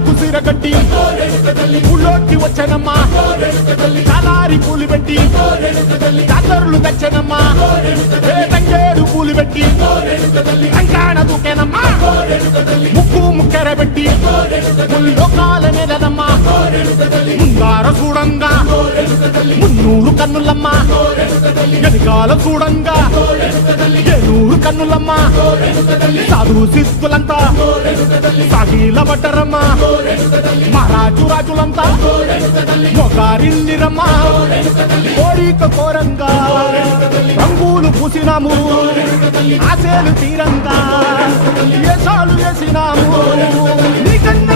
ఊళ్ళకు సిరగట్టి ఊళ్ళోకి వచ్చనమ్మా చాలారి పూలు పెట్టి జాతరులు తెచ్చనమ్మా తంగేడు పూలు పెట్టి రంగాణ దూకేనమ్మా ముక్కు ముక్కెర పెట్టి ముల్లోకాల నెలనమ్మా ముంగార చూడంగా మున్నూరు కన్నులమ్మా వెనకాల చూడంగా ఏనూరు కన్నులమ్మా సాధు శిస్తులంతా సాగిల బట్టరమ్మా మహారాజు రాజులంతా మొగారిందిరమ్మా కోరిక కోరంగా రంగులు పూసినాము ఆశలు తీరంగా ఏసాలు వేసినాము నీ కన్న